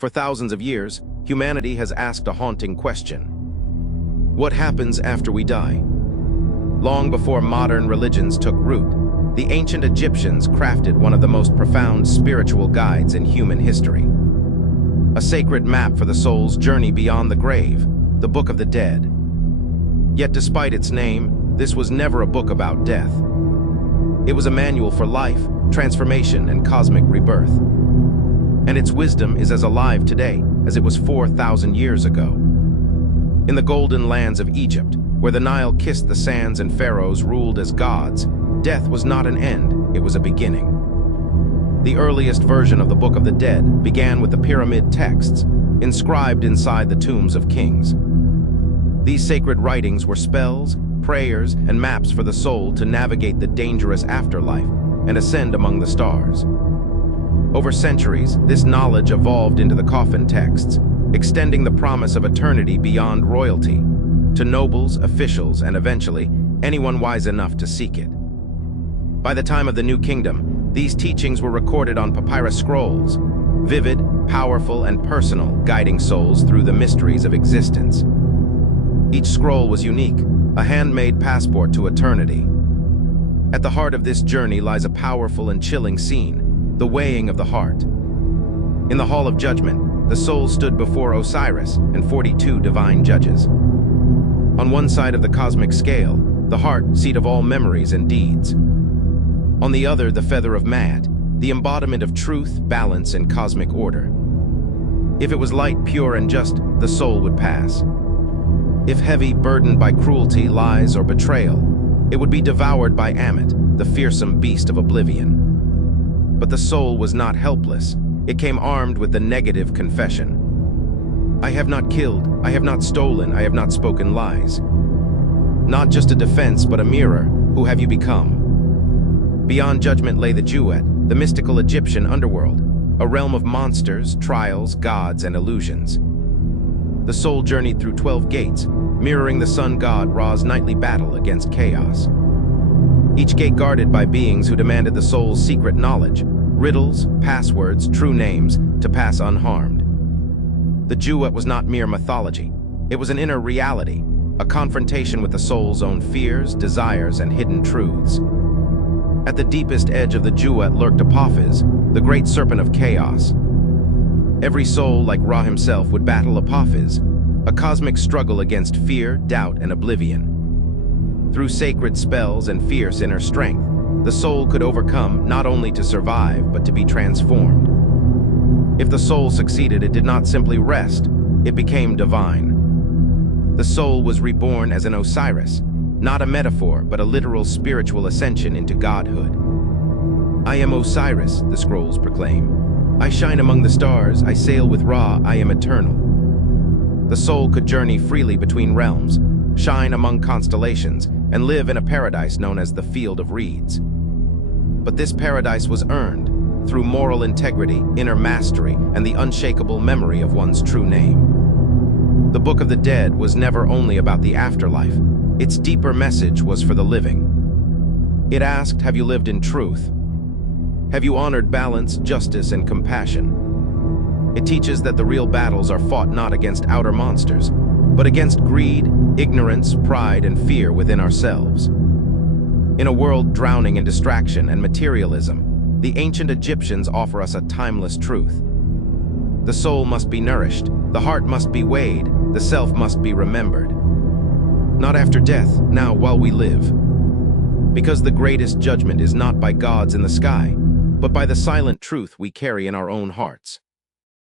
For thousands of years, humanity has asked a haunting question. What happens after we die? Long before modern religions took root, the ancient Egyptians crafted one of the most profound spiritual guides in human history. A sacred map for the soul's journey beyond the grave, the Book of the Dead. Yet despite its name, this was never a book about death. It was a manual for life, transformation, and cosmic rebirth. And its wisdom is as alive today as it was 4,000 years ago. In the golden lands of Egypt, where the Nile kissed the sands and pharaohs ruled as gods, death was not an end, it was a beginning. The earliest version of the Book of the Dead began with the pyramid texts, inscribed inside the tombs of kings. These sacred writings were spells, prayers, and maps for the soul to navigate the dangerous afterlife and ascend among the stars. Over centuries, this knowledge evolved into the coffin texts, extending the promise of eternity beyond royalty, to nobles, officials, and eventually, anyone wise enough to seek it. By the time of the New Kingdom, these teachings were recorded on papyrus scrolls, vivid, powerful, and personal, guiding souls through the mysteries of existence. Each scroll was unique, a handmade passport to eternity. At the heart of this journey lies a powerful and chilling scene, the weighing of the heart. In the Hall of Judgment, the soul stood before Osiris and 42 divine judges. On one side of the cosmic scale, the heart, seat of all memories and deeds. On the other, the feather of Maat, the embodiment of truth, balance, and cosmic order. If it was light, pure, and just, the soul would pass. If heavy, burdened by cruelty, lies, or betrayal, it would be devoured by Ammit, the fearsome beast of oblivion. But the soul was not helpless. It came armed with the negative confession. I have not killed, I have not stolen, I have not spoken lies. Not just a defense, but a mirror. Who have you become? Beyond judgment lay the Duat, the mystical Egyptian underworld, a realm of monsters, trials, gods, and illusions. The soul journeyed through 12 gates, mirroring the sun god Ra's nightly battle against chaos. Each gate guarded by beings who demanded the soul's secret knowledge, riddles, passwords, true names, to pass unharmed. The Duat was not mere mythology. It was an inner reality, a confrontation with the soul's own fears, desires, and hidden truths. At the deepest edge of the Duat lurked Apophis, the great serpent of chaos. Every soul, like Ra himself, would battle Apophis, a cosmic struggle against fear, doubt, and oblivion. Through sacred spells and fierce inner strength, the soul could overcome not only to survive, but to be transformed. If the soul succeeded, it did not simply rest, it became divine. The soul was reborn as an Osiris, not a metaphor, but a literal spiritual ascension into godhood. I am Osiris, the scrolls proclaim. I shine among the stars, I sail with Ra, I am eternal. The soul could journey freely between realms, shine among constellations, and live in a paradise known as the Field of Reeds. But this paradise was earned through moral integrity, inner mastery, and the unshakable memory of one's true name. The Book of the Dead was never only about the afterlife. Its deeper message was for the living. It asked, have you lived in truth? Have you honored balance, justice, and compassion? It teaches that the real battles are fought not against outer monsters, but against greed, ignorance, pride, and fear within ourselves. In a world drowning in distraction and materialism, the ancient Egyptians offer us a timeless truth. The soul must be nourished, the heart must be weighed, the self must be remembered. Not after death, now while we live. Because the greatest judgment is not by gods in the sky, but by the silent truth we carry in our own hearts.